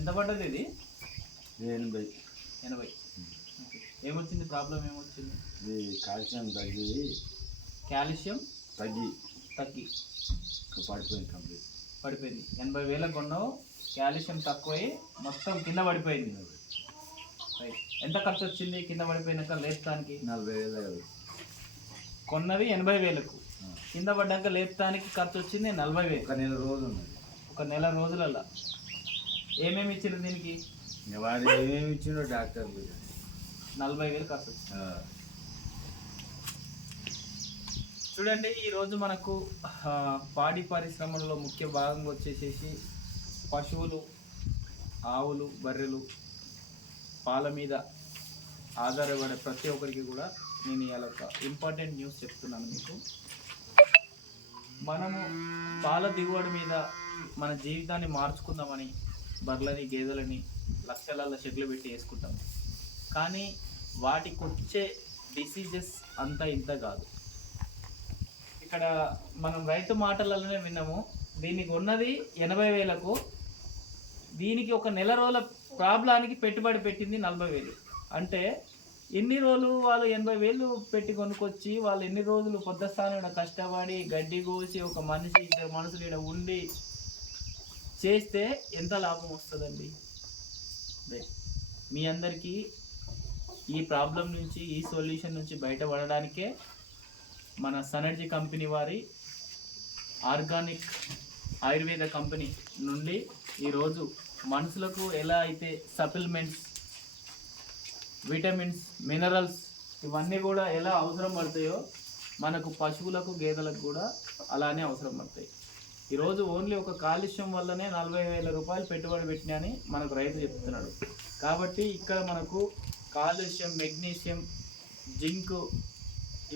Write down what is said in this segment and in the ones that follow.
ఎంత పడ్డది ఇది? ఎనభై. ఎనభై. ఏమొచ్చింది ప్రాబ్లం? ఏమొచ్చింది? ఇది కాల్షియం తగ్గి కాల్షియం తగ్గి తగ్గి. పడిపోయింది కంప్లీట్. పడిపోయింది. ఎనభై వేలకు కొన్నావు కాల్షియం తక్కువై మొత్తం కింద పడిపోయింది. ఎంత ఖర్చు వచ్చింది కింద పడిపోయినాక లేపడానికి నలభై వేలు. కొన్నది ఎనభై వేలకు. కింద పడ్డాక లేపడానికి ఖర్చు వచ్చింది నలభై వేలు. ఒక నెల రోజు ఉన్నది. ఒక నెల రోజులల్లో. ఏమేమి ఇచ్చారు దీనికి? వాడు ఏమేమి ఇచ్చిండో డాక్టర్లు నలభై వేలు ఆ, చూడండి ఈరోజు మనకు పాడి పరిశ్రమలో ముఖ్య భాగంగా వచ్చేసేసి పశువులు ఆవులు బర్రెలు పాల మీద ఆధారపడే ప్రతి ఒక్కరికి కూడా నేను ఇవాళ ఒక ఇంపార్టెంట్ న్యూస్ చెప్తున్నాను మీకు. మనము పాల దిగుబడి మీద మన జీవితాన్ని మార్చుకుందామని బర్రెలని గేదెలని లక్షల షెడ్లు పెట్టి వేసుకుంటాం. కానీ వాటికి వచ్చే డిసీజెస్ అంత ఇంత కాదు. ఇక్కడ మనం రైతు మాటలలోనే విన్నాము దీనికి ఉన్నది ఎనభై వేలకు దీనికి ఒక నెల రోజుల ప్రాబ్లానికి పెట్టుబడి పెట్టింది నలభై వేలు. అంటే ఎన్ని రోజులు వాళ్ళు ఎనభై వేలు పెట్టి కొనుక్కొచ్చి వాళ్ళు ఎన్ని రోజులు పొద్దు స్థానం కష్టపడి గడ్డి కోసి ఒక మనిషి ఇద్దరు మనుషులు ఇక్కడ ఉండి చేస్తే ఎంత లాభం వస్తుందండి? అదే మీ అందరికీ ఈ ప్రాబ్లం నుంచి ఈ సొల్యూషన్ నుంచి బయటపడడానికే మన సనర్జీ కంపెనీ వారి ఆర్గానిక్ ఆయుర్వేద కంపెనీ నుండి ఈరోజు మనుషులకు ఎలా అయితే సప్లిమెంట్స్ విటమిన్స్ మినరల్స్ ఇవన్నీ కూడా ఎలా అవసరం పడతాయో మనకు పశువులకు గేదెలకు కూడా అలానే అవసరం పడతాయి. ఈరోజు ఓన్లీ ఒక కాలుష్యం వల్లనే నలభై వేల రూపాయలు పెట్టుబడి పెట్టినాయని మనకు రైతు చెప్తున్నాడు. కాబట్టి ఇక్కడ మనకు కాలుష్యం మెగ్నీషియం జింక్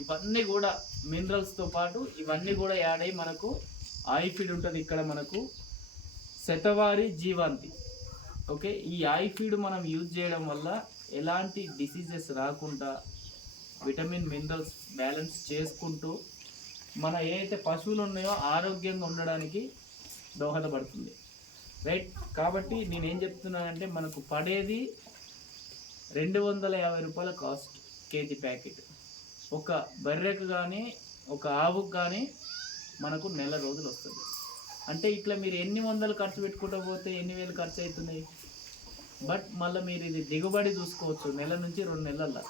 ఇవన్నీ కూడా మినరల్స్తో పాటు ఇవన్నీ కూడా యాడ్ అయ్యి మనకు ఆయిఫీడ్ ఉంటుంది ఇక్కడ మనకు శతవారి జీవాంతి. ఓకే ఈ ఆయిఫీడ్ మనం యూజ్ చేయడం వల్ల ఎలాంటి డిసీజెస్ రాకుండా విటమిన్ మినరల్స్ బ్యాలెన్స్ చేసుకుంటూ మన ఏదైతే పశువులు ఉన్నాయో ఆరోగ్యంగా ఉండడానికి దోహదపడుతుంది. రైట్ కాబట్టి నేను ఏం చెప్తున్నానంటే మనకు పడేది రెండు వందల యాభై రూపాయల కాస్ట్ కేజీ ప్యాకెట్. ఒక బర్రెకు కానీ ఒక ఆవుకు కానీ మనకు నెల రోజులు వస్తుంది. అంటే ఇట్లా మీరు ఎన్ని వందలు ఖర్చు పెట్టుకుంటూ పోతే ఎన్ని వేలు ఖర్చు అవుతున్నాయి? బట్ మళ్ళీ మీరు ఇది దిగుబడి చూసుకోవచ్చు నెల నుంచి రెండు నెలల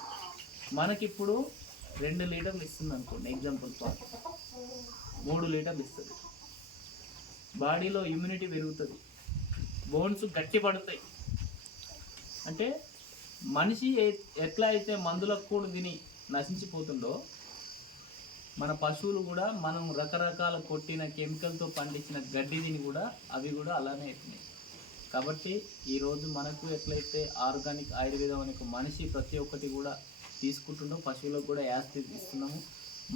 మనకిప్పుడు రెండు లీటర్లు ఇస్తుంది అనుకోండి ఎగ్జాంపుల్ పాటు మూడు లీటర్లు ఇస్తుంది. బాడీలో ఇమ్యూనిటీ పెరుగుతుంది. బోన్స్ గట్టి పడతాయి. అంటే మనిషి ఎట్లా అయితే మందులకు కూడా తిని నశించిపోతుందో మన పశువులు కూడా మనం రకరకాల కొట్టిన కెమికల్తో పండించిన గడ్డి తిని కూడా అవి కూడా అలానే అవుతున్నాయి. కాబట్టి ఈరోజు మనకు ఎట్లయితే ఆర్గానిక్ ఆయుర్వేదం అనే మనిషి ప్రతి ఒక్కటి కూడా తీసుకుంటుండో పశువులకు కూడా యాస్తి ఇస్తున్నాము.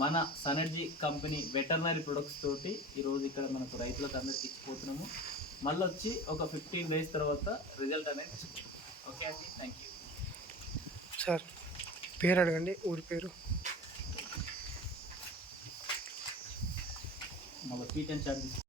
మన సనర్జీ కంపెనీ వెటర్నరీ ప్రొడక్ట్స్ తోటి ఈరోజు ఇక్కడ మనకు రైతులకు అందరికి ఇచ్చిపోతున్నాము. మళ్ళీ వచ్చి ఒక ఫిఫ్టీన్ డేస్ తర్వాత రిజల్ట్ అనేది ఓకే అండి? థ్యాంక్ యూ సార్ పేరు అడగండి. ఊరి పేరు? మళ్ళీ ఫీట్ అండ్ చార్జెస్